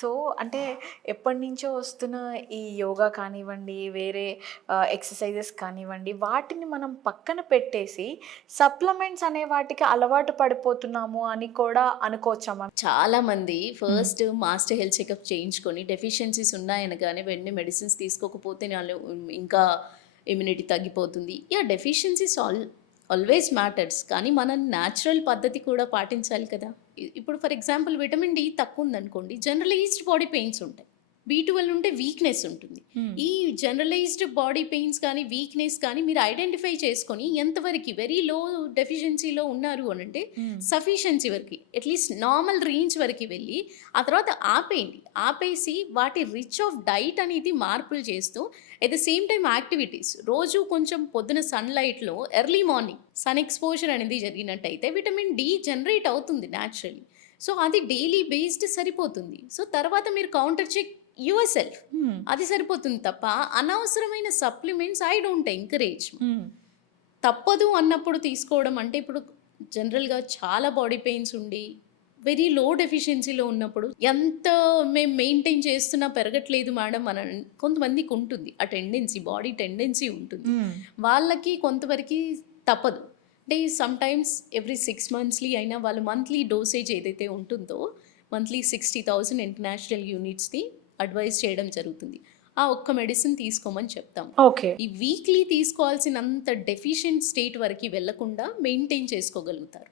So, అంటే ఎప్పటినుంచో వస్తున్న ఈ యోగా కానివ్వండి, వేరే ఎక్సర్‌సైజెస్ కానివ్వండి, వాటిని మనం పక్కన పెట్టేసి సప్లిమెంట్స్ అనే వాటికి అలవాటు పడిపోతున్నాము అని కూడా అనుకోవచ్చా మనం? చాలామంది హ్మ్. ఫస్ట్ మాస్టర్ హెల్త్ చెకప్ చేయించుకొని డెఫిషియన్సీస్ ఉన్నాయనగానే వెంటనే మెడిసిన్స్ తీసుకోకపోతే నాలో ఇంకా ఇమ్యూనిటీ తగ్గిపోతుంది. యాహ్! Deficiencies always matters. కానీ మనం న్యాచురల్ పద్ధతి కూడా పాటించాలి కదా! ఇప్పుడు ఫర్ ఎగ్జాంపుల్ విటమిన్ డి తక్కువుందనుకోండి, జనరలైజ్డ్ బాడీ పెయిన్స్ ఉంటాయి. బి12 ఉంటే వీక్‌నెస్ ఉంటుంది. హ్మ్. ఈ జనరలైజ్డ్ బాడీ పెయిన్స్ కానీ, వీక్‌నెస్ కానీ మీరు ఐడెంటిఫై చేసుకొని ఎంతవరకి వెరీ లో డెఫిషియన్సీలో ఉన్నారు అనంటే హ్మ్. సఫిషియన్సీ వరకి అట్‌లీస్ట్ నార్మల్ రేంజ్ వరకి వెళ్ళి, ఆ తర్వాత ఆపేయండి. ఆపేసి వాటి రిచ్ ఆఫ్ డైట్ అనేది మార్పులు చేస్తూ at the same time activities రోజు కొంచెం పొద్దున సన్‌లైట్‌లో ఎర్లీ మార్నింగ్ సన్ ఎక్స్‌పోజర్ అనేది జరిగినట్టయితే విటమిన్ డి జనరేట్ అవుతుంది న్యాచురల్లీ. సో, అది డైలీ బేస్డ్ సరిపోతుంది. సో, తర్వాత మీరు కౌంటర్ చెక్ యువర్ సెల్ఫ్. హ్మ్. అది సరిపోతుంది తప్ప అనవసరమైన సప్లిమెంట్స్ ఐ డోంట్ ఎంకరేజ్. హ్మ్. తప్పదు అన్నప్పుడు తీసుకోవడం అంటే ఇప్పుడు జనరల్‌గా చాలా బాడీ పెయిన్స్ ఉండి, వెరీ లో డెఫిషియన్సీలో ఉన్నప్పుడు ఎంత మేము మెయింటైన్ చేస్తున్నా పెరగట్లేదు మేడం అని కొంతమందికి ఉంటుంది. ఆ టెండెన్సీ బాడీ టెండెన్సీ ఉంటుంది. హ్మ్. వాళ్ళకి కొంతవరకి తప్పదు. అంటే సమ్‌టైమ్స్ ఎవ్రీ 6 మంత్స్‌లీ అయినా వాళ్ళు మంత్లీ డోసేజ్ ఏదైతే ఉంటుందో మంత్లీ 60,000 ఇంటర్నేషనల్ యూనిట్స్‌ది అడ్వైస్ చేయడం జరుగుతుంది. ఆ ఒక్క మెడిసిన్ తీసుకోమని చెప్తాం. ఓకే. ఈ వీక్లీ తీసుకోవాల్సినంత డెఫిషియెంట్ స్టేట్ వరకి వెళ్ళకుండా మెయింటైన్ చేసుకోగలుగుతారు.